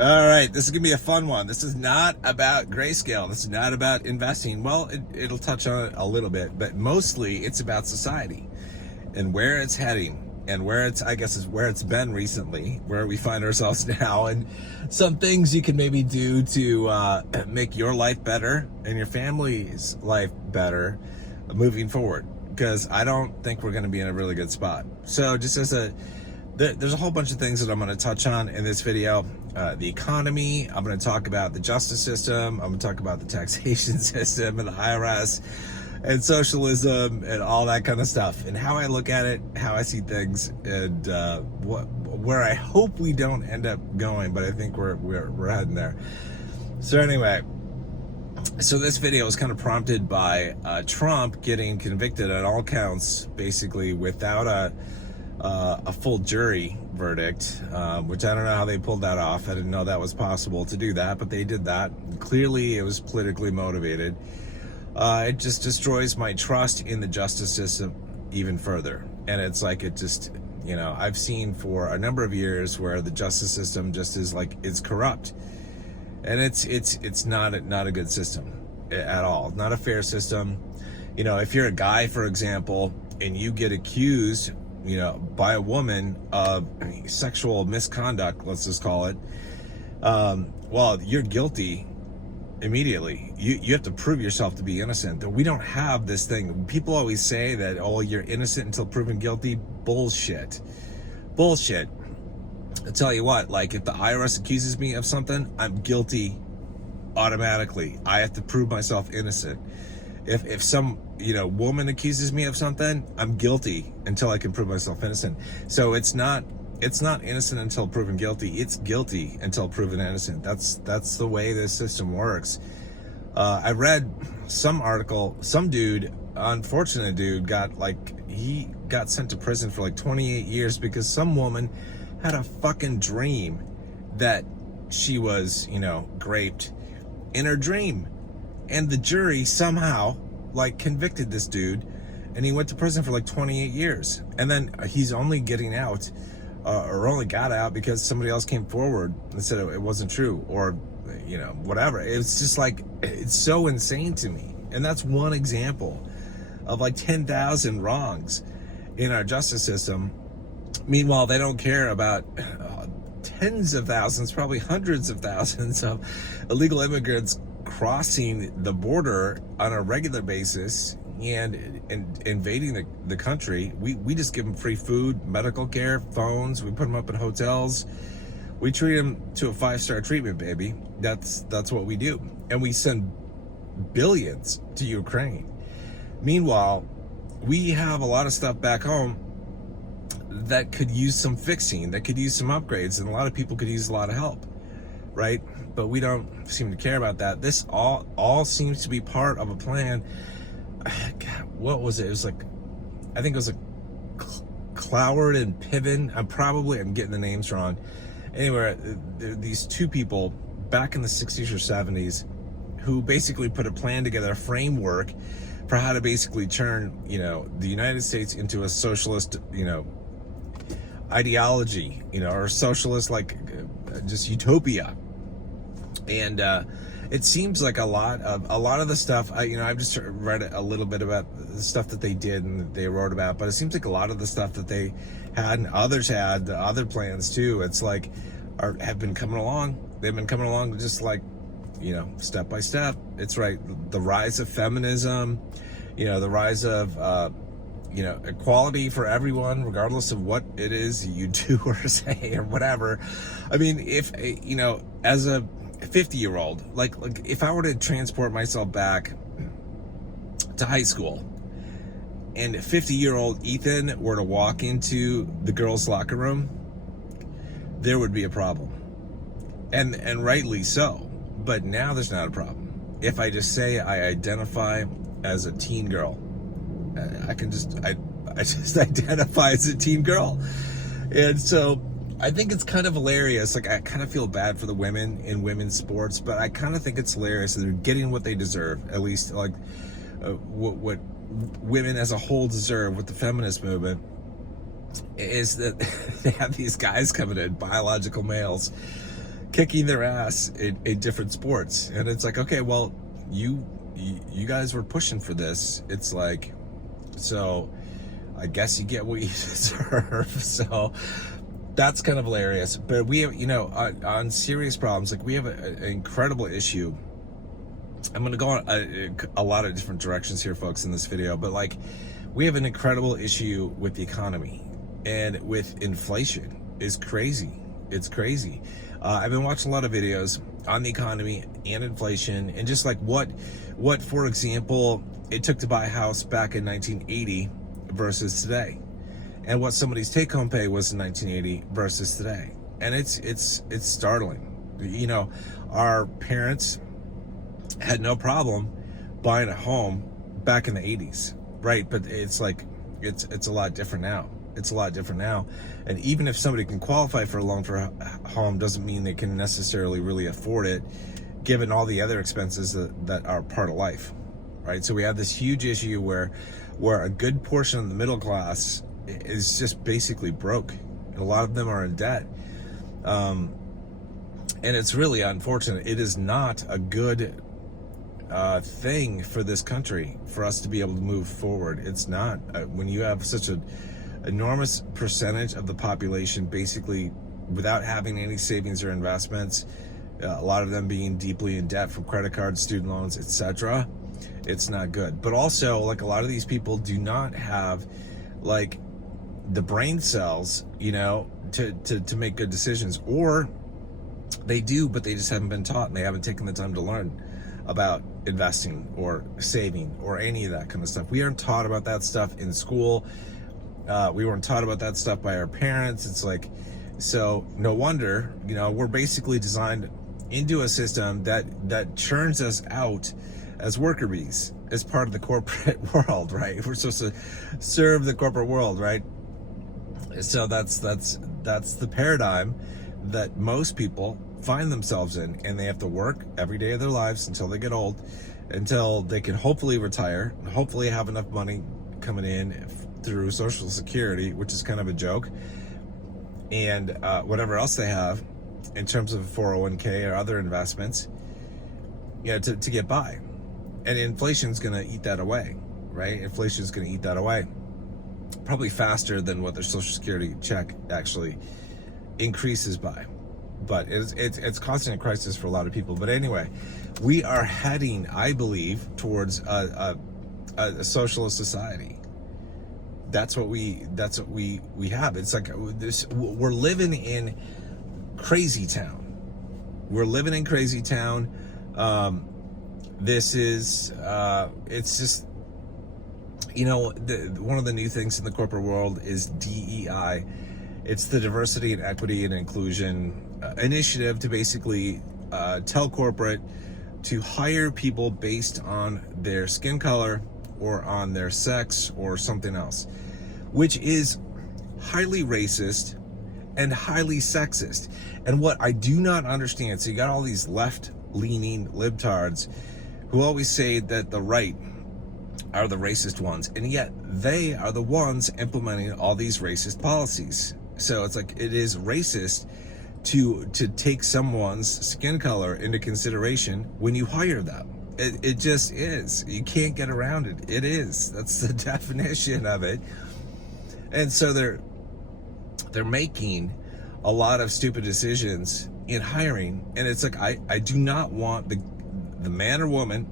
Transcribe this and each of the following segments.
All right, this is gonna be a fun one. This is not about grayscale. This is not about investing. Well, it'll touch on it a little bit, but mostly it's about society and where it's heading and where it's, I guess, is where it's been recently, where we find ourselves now, and some things you can maybe do to make your life better and your family's life better moving forward. Because I don't think we're going to be in a really good spot. So, just as there's a whole bunch of things that I'm going to touch on in this video. The economy, I'm going to talk about the justice system, I'm going to talk about the taxation system and the IRS and socialism and all that kind of stuff, and how I look at it, how I see things, and where I hope we don't end up going, but I think we're heading there. So anyway, so this video was kind of prompted by Trump getting convicted on all counts, basically without a full jury verdict, which I don't know how they pulled that off. I didn't know that was possible to do that, but they did that. Clearly, it was politically motivated. It just destroys my trust in the justice system even further. And it's like, it just, I've seen for a number of years where the justice system just is like, it's corrupt. And it's not a good system at all. Not a fair system. If you're a guy, for example, and you get accused, by a woman of sexual misconduct, let's just call it, well, you're guilty immediately. You have to prove yourself to be innocent. We don't have this thing. People always say that, oh, you're innocent until proven guilty. Bullshit. I tell you what, like, if the IRS accuses me of something, I'm guilty automatically. I have to prove myself innocent. If some woman accuses me of something, I'm guilty until I can prove myself innocent. So it's not innocent until proven guilty. It's guilty until proven innocent. That's the way this system works. I read some article, some dude, unfortunate dude, got sent to prison for like 28 years because some woman had a fucking dream that she was, raped in her dream. And the jury somehow convicted this dude, and he went to prison for like 28 years. And then he's only getting out, or only got out because somebody else came forward and said it wasn't true, or whatever. It's just like, it's so insane to me. And that's one example of like 10,000 wrongs in our justice system. Meanwhile, they don't care about tens of thousands, probably hundreds of thousands of illegal immigrants crossing the border on a regular basis and invading the country. We just give them free food, medical care, phones. We put them up in hotels. We treat them to a 5-star treatment, baby. That's what we do. And we send billions to Ukraine. Meanwhile, we have a lot of stuff back home that could use some fixing, that could use some upgrades, and a lot of people could use a lot of help, right? But we don't seem to care about that. This all seems to be part of a plan. God, what was it? It was like, I think it was like Cloward and Piven. I'm getting the names wrong. Anyway, these two people back in the 60s or 70s who basically put a plan together, a framework for how to basically turn, the United States into a socialist, ideology, or socialist, just utopia. And it seems like a lot of the stuff, I've just read a little bit about the stuff that they did and they wrote about, but it seems like a lot of the stuff that they had and others had, the other plans too, it's like have been coming along. They've been coming along just step by step. It's right. The rise of feminism, the rise of equality for everyone, regardless of what it is you do or say or whatever. I mean, if, as a 50-year-old, like if I were to transport myself back to high school and 50-year-old Ethan were to walk into the girls' locker room, there would be a problem. And rightly so. But now there's not a problem. If I just say I identify as a teen girl, I just identify as a teen girl. And so I think it's kind of hilarious. Like, I kind of feel bad for the women in women's sports, but I kind of think it's hilarious that they're getting what they deserve, at least what women as a whole deserve with the feminist movement, is that they have these guys coming in, biological males, kicking their ass in different sports. And it's like, okay, well, you guys were pushing for this. It's like, so I guess you get what you deserve. So that's kind of hilarious. But we have, on serious problems, like we have an incredible issue. I'm going to go on a lot of different directions here, folks, in this video, but like we have an incredible issue with the economy, and with inflation is crazy. It's crazy. I've been watching a lot of videos on the economy and inflation, and just like what, for example, it took to buy a house back in 1980 versus today, and what somebody's take-home pay was in 1980 versus today. And it's startling. Our parents had no problem buying a home back in the 80s, right? But it's like it's a lot different now. It's a lot different now. And even if somebody can qualify for a loan for a home, doesn't mean they can necessarily really afford it, given all the other expenses that are part of life, right? So we have this huge issue where a good portion of the middle class is just basically broke, and a lot of them are in debt. And it's really unfortunate. It is not a good thing for this country for us to be able to move forward. It's not. When you have such an enormous percentage of the population basically without having any savings or investments, a lot of them being deeply in debt from credit cards, student loans, etc., it's not good. But also, like, a lot of these people do not have like the brain cells, to make good decisions, or they do, but they just haven't been taught, and they haven't taken the time to learn about investing or saving or any of that kind of stuff. We aren't taught about that stuff in school. We weren't taught about that stuff by our parents. It's like, so no wonder, we're basically designed into a system that churns us out as worker bees, as part of the corporate world, right? We're supposed to serve the corporate world, right? So that's the paradigm that most people find themselves in, and they have to work every day of their lives until they get old, until they can hopefully retire, and hopefully have enough money coming in through Social Security, which is kind of a joke, and whatever else they have in terms of 401k or other investments, to get by. And inflation is going to eat that away, right? Inflation is going to eat that away probably faster than what their Social Security check actually increases by. But it's causing a crisis for a lot of people. But anyway, we are heading, I believe, towards a socialist society. That's what we have. It's like this. We're living in crazy town. We're living in crazy town. This is it's just, one of the new things in the corporate world is DEI. It's the diversity and equity and inclusion initiative to basically tell corporate to hire people based on their skin color or on their sex or something else, which is highly racist and highly sexist. And what I do not understand, so you got all these left-leaning libtards who always say that the right are the racist ones, and yet they are the ones implementing all these racist policies. So it's like, it is racist to take someone's skin color into consideration when you hire them. It just is. You can't get around it. It is. That's the definition of it. And so they're making a lot of stupid decisions in hiring, and it's like, I do not want the man or woman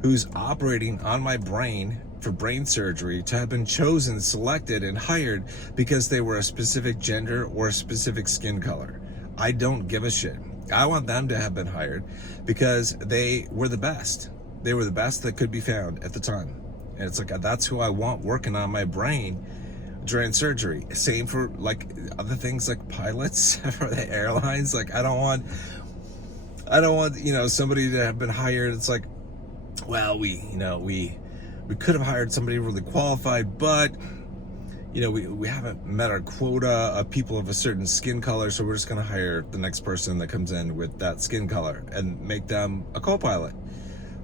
who's operating on my brain for brain surgery to have been chosen, selected, and hired because they were a specific gender or a specific skin color. I don't give a shit. I want them to have been hired because they were the best. They were the best that could be found at the time. And it's like, that's who I want working on my brain during surgery. Same for like other things like pilots for the airlines. Like, I don't want somebody to have been hired. It's like, well, we could have hired somebody really qualified, but we haven't met our quota of people of a certain skin color, so we're just going to hire the next person that comes in with that skin color and make them a co-pilot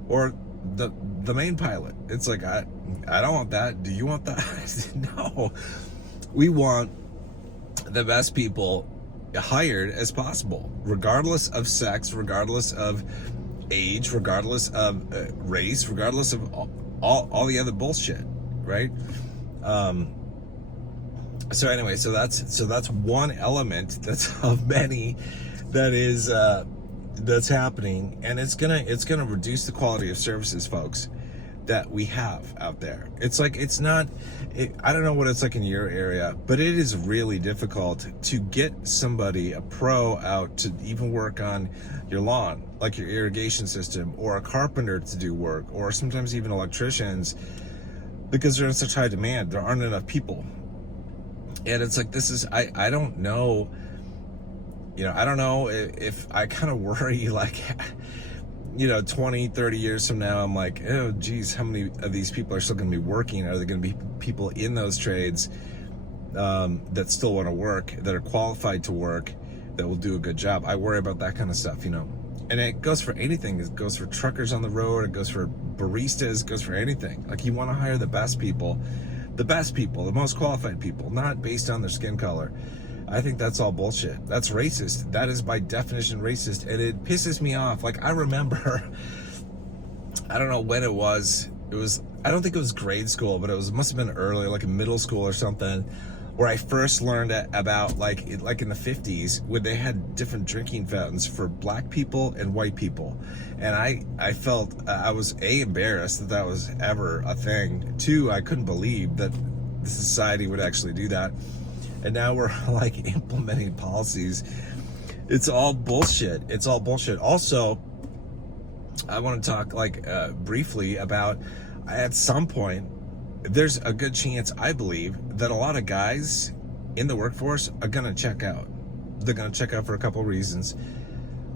or the main pilot. It's like, I don't want that. Do you want that? No. We want the best people hired as possible, regardless of sex, regardless of age, regardless of race, regardless of all the other bullshit, right? So anyway, so that's one element that's of many that is that's happening, and it's gonna reduce the quality of services, folks, that we have out there. It's like, it's not, I don't know what it's like in your area, but it is really difficult to get somebody, a pro, out to even work on your lawn, like your irrigation system, or a carpenter to do work, or sometimes even electricians, because they're in such high demand. There aren't enough people. And it's like, this is, I don't know, I don't know if I kind of worry, like, 20, 30 years from now, I'm like, oh, geez, how many of these people are still going to be working? Are there going to be people in those trades that still want to work, that are qualified to work, that will do a good job? I worry about that kind of stuff, And it goes for anything. It goes for truckers on the road. It goes for baristas. It goes for anything. Like, you want to hire the best people, the most qualified people, not based on their skin color. I think that's all bullshit. That's racist. That is by definition racist, and it pisses me off. Like, I remember, I don't know when it was. I don't think it was grade school, but it must have been early, like in middle school or something, where I first learned about like in the 50s, when they had different drinking fountains for black people and white people. And I felt, I was embarrassed that was ever a thing. Two, I couldn't believe that the society would actually do that. And now we're like implementing policies. It's all bullshit. It's all bullshit. Also, I want to talk briefly about, at some point, there's a good chance, I believe, that a lot of guys in the workforce are going to check out. They're going to check out for a couple reasons.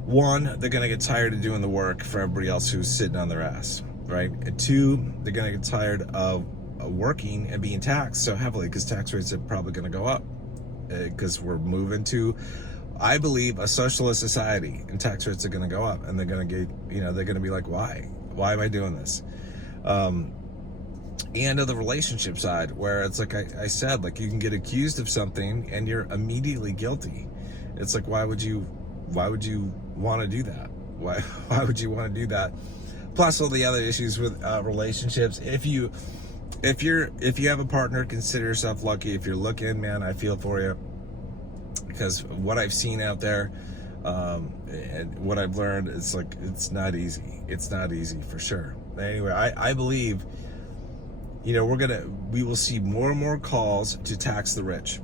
One, they're going to get tired of doing the work for everybody else who's sitting on their ass, right? And two, they're going to get tired of working and being taxed so heavily, because tax rates are probably going to go up, because we're moving to, I believe, a socialist society, and tax rates are going to go up, and they're going to get, they're going to be like, why am I doing this? And on the relationship side, where it's like I said, like, you can get accused of something and you're immediately guilty. It's like, why would you want to do that? Why would you want to do that? Plus all the other issues with relationships. If you have a partner, consider yourself lucky. If you're looking, man, I feel for you, because what I've seen out there, and what I've learned, it's like, it's not easy. It's not easy for sure. Anyway, I believe, we will see more and more calls to tax the rich,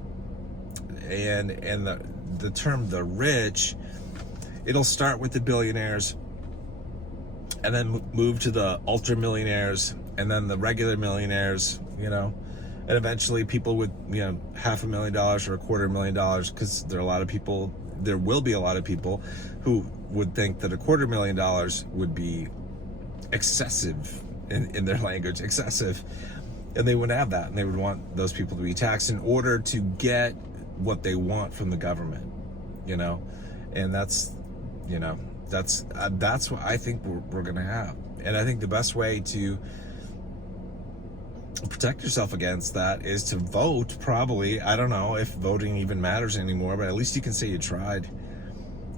and the term the rich, it'll start with the billionaires, and then move to the ultra millionaires, and then the regular millionaires, and eventually people with, $500,000 or $250,000, because there will be a lot of people who would think that $250,000 would be excessive in their language, excessive, and they wouldn't have that, and they would want those people to be taxed in order to get what they want from the government, and that's what I think we're gonna have. And I think the best way to protect yourself against that is to vote. Probably, I don't know if voting even matters anymore, but at least you can say you tried.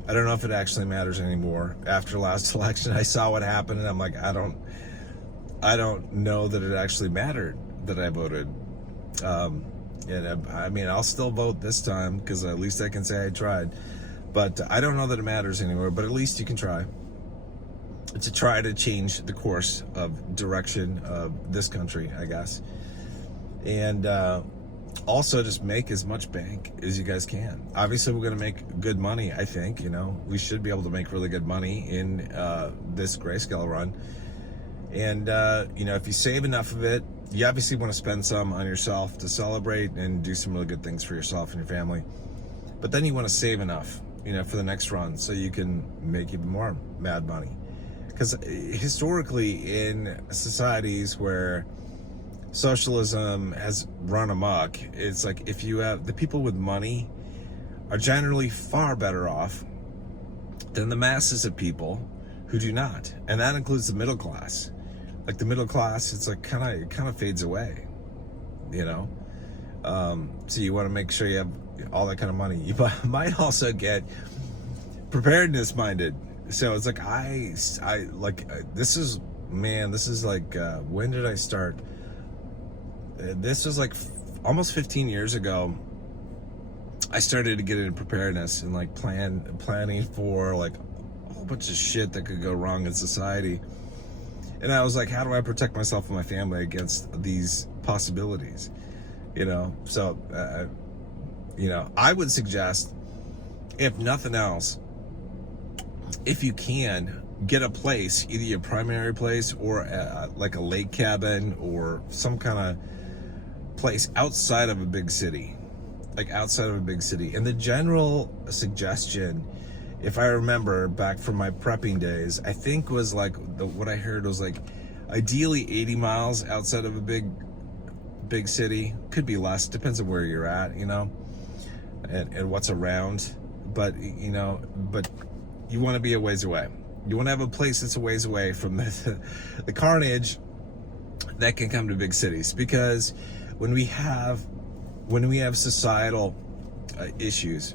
I don't know if it actually matters anymore. After last election, I saw what happened, and I'm like, I don't know that it actually mattered that I voted. And I mean, I'll still vote this time, because at least I can say I tried. But I don't know that it matters anymore, but at least you can try to change the course of direction of this country, I guess. And also just make as much bank as you guys can. Obviously, we're going to make good money, I think. We should be able to make really good money in this grayscale run. And, if you save enough of it, you obviously want to spend some on yourself to celebrate and do some really good things for yourself and your family. But then you want to save enough, for the next run, so you can make even more mad money. Because historically, in societies where socialism has run amok, it's like, if you have the people with money are generally far better off than the masses of people who do not, and that includes the middle class. Like, the middle class, it's like kind of fades away, So you want to make sure you have all that kind of money. You might also get preparedness minded. So it's like this is like when did I start? This was like almost 15 years ago. I started to get into preparedness and like planning for like a whole bunch of shit that could go wrong in society. And I was like, how do I protect myself and my family against these possibilities? So I would suggest, if nothing else, if you can, get a place, either your primary place or like a lake cabin or some kind of place outside of a big city. And the general suggestion, if I remember back from my prepping days, I think was like, what I heard was like, ideally 80 miles outside of a big city. Could be less, depends on where you're at, and what's around. But you want to be a ways away. You want to have a place that's a ways away from the carnage that can come to big cities. Because when we have societal issues,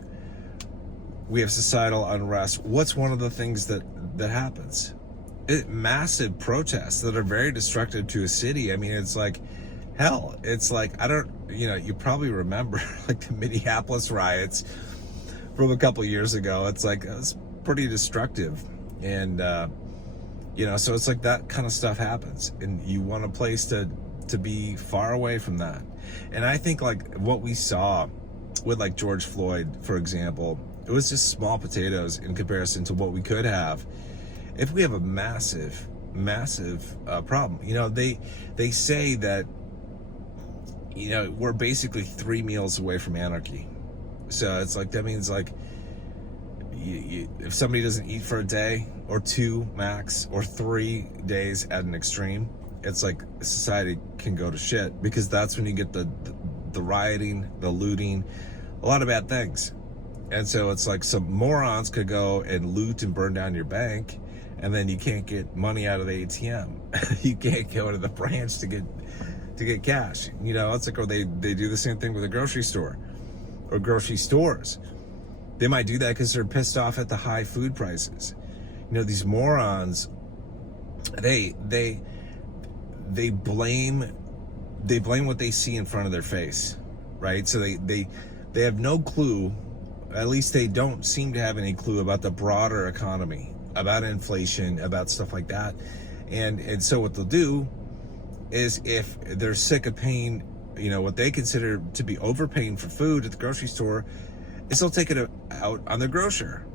we have societal unrest, what's one of the things that happens? Massive protests that are very destructive to a city. I mean, it's like hell. It's like, you probably remember like the Minneapolis riots from a couple years ago. It's like, it's pretty destructive. And, so it's like that kind of stuff happens, and you want a place to be far away from that. And I think like what we saw with like George Floyd, for example, it was just small potatoes in comparison to what we could have if we have a massive problem. They say that, we're basically 3 meals away from anarchy. So it's like, that means like, if somebody doesn't eat for a day or 2 max or 3 days at an extreme, it's like society can go to shit, because that's when you get the rioting, the looting, a lot of bad things. And so it's like some morons could go and loot and burn down your bank, and then you can't get money out of the ATM. You can't go to the branch to get cash. It's like, or they do the same thing with a grocery store or grocery stores. They might do that because they're pissed off at the high food prices. These morons, they blame what they see in front of their face, right? So they have no clue, at least they don't seem to have any clue about the broader economy, about inflation, about stuff like that. And so what they'll do is, if they're sick of paying, what they consider to be overpaying for food at the grocery store, is they'll take it out on the grocer,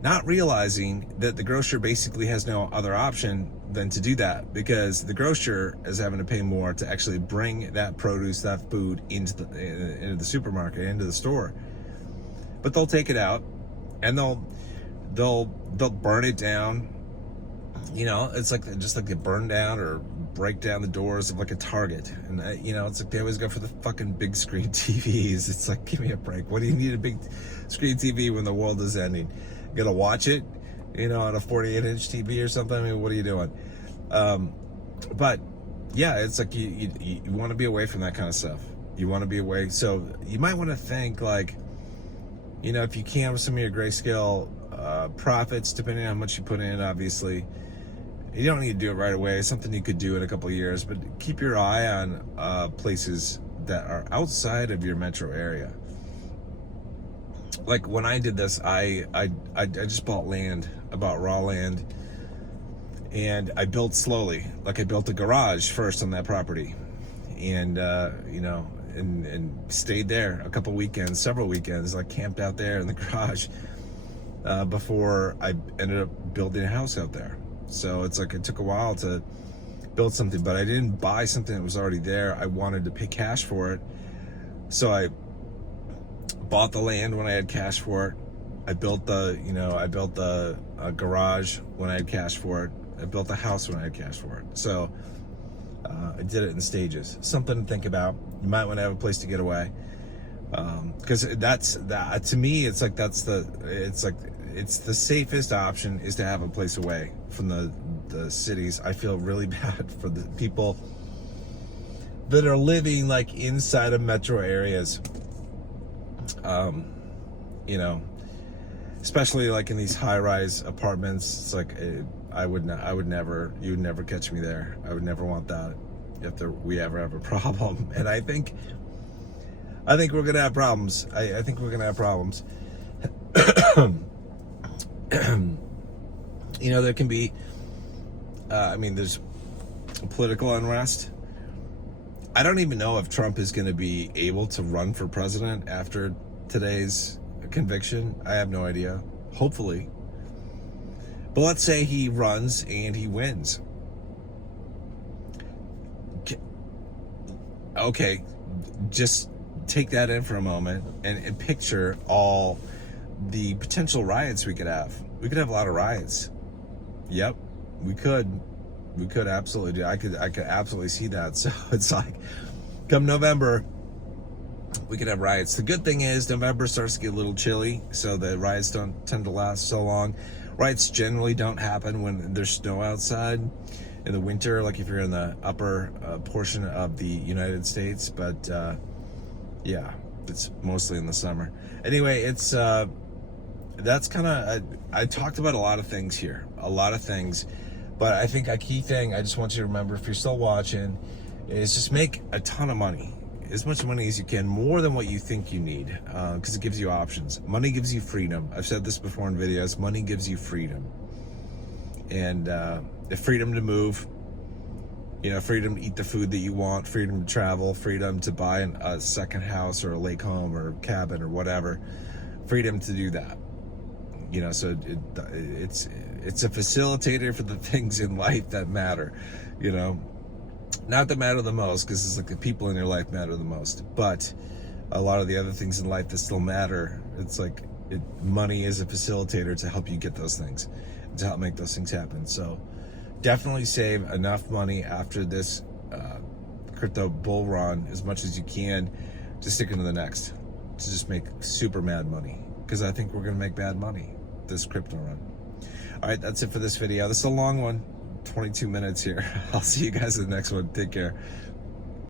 not realizing that the grocer basically has no other option than to do that, because the grocer is having to pay more to actually bring that produce, that food into the supermarket, into the store. But they'll take it out and they'll burn it down. It's like, just like they burn down or break down the doors of like a Target. And it's like they always go for the fucking big screen TVs. It's like, give me a break. What do you need a big screen TV when the world is ending? You gotta watch it, on a 48-inch TV or something? I mean, what are you doing? But yeah, it's like you want to be away from that kind of stuff. You want to be away. So you might want to think like, if you can, with some of your grayscale profits, depending on how much you put in, obviously. You don't need to do it right away. It's something you could do in a couple of years, but keep your eye on places that are outside of your metro area. Like when I did this, I just bought land, I bought raw land, and I built slowly. Like I built a garage first on that property, and and stayed there a couple weekends, several weekends, like camped out there in the garage before I ended up building a house out there. So it's like, it took a while to build something, but I didn't buy something that was already there. I wanted to pay cash for it. So I bought the land when I had cash for it. I built the garage when I had cash for it. I built the house when I had cash for it. So I did it in stages. Something to think about. You might want to have a place to get away. Because to me, it's the safest option is to have a place away from the cities. I feel really bad for the people that are living like inside of metro areas. You know, especially like in these high-rise apartments, it's like I would never, you would never catch me there. I would never want that if we ever have a problem. And I think we're gonna have problems. I think we're gonna have problems. You know, there can be, there's political unrest. I don't even know if Trump is going to be able to run for president after today's conviction. I have no idea. Hopefully. But let's say he runs and he wins. Okay, just take that in for a moment and picture all the potential riots we could have. We could have a lot of riots. Yep, we could absolutely do. I could absolutely see that. So it's like, come November, we could have riots. The good thing is November starts to get a little chilly, so the riots don't tend to last so long. Riots generally don't happen when there's snow outside in the winter, like if you're in the upper portion of the United States. But yeah, it's mostly in the summer. Anyway, it's that's kind of, I talked about a lot of things here, but I think a key thing I just want you to remember, if you're still watching, is just make a ton of money, as much money as you can, more than what you think you need, because it gives you options. Money gives you freedom. I've said this before in videos. Money gives you freedom, and the freedom to move, you know, freedom to eat the food that you want, freedom to travel, freedom to buy a second house or a lake home or cabin or whatever, freedom to do that. You know, so it's a facilitator for the things in life that matter, you know, not that matter the most, because it's like the people in your life matter the most, but a lot of the other things in life that still matter, it's like money is a facilitator to help you get those things, to help make those things happen. So definitely save enough money after this crypto bull run, as much as you can, to stick into the next, to just make super mad money, because I think we're going to make bad money this crypto run. All right, that's it for this video. This is a long one, 22 minutes here. I'll see you guys in the next one. Take care.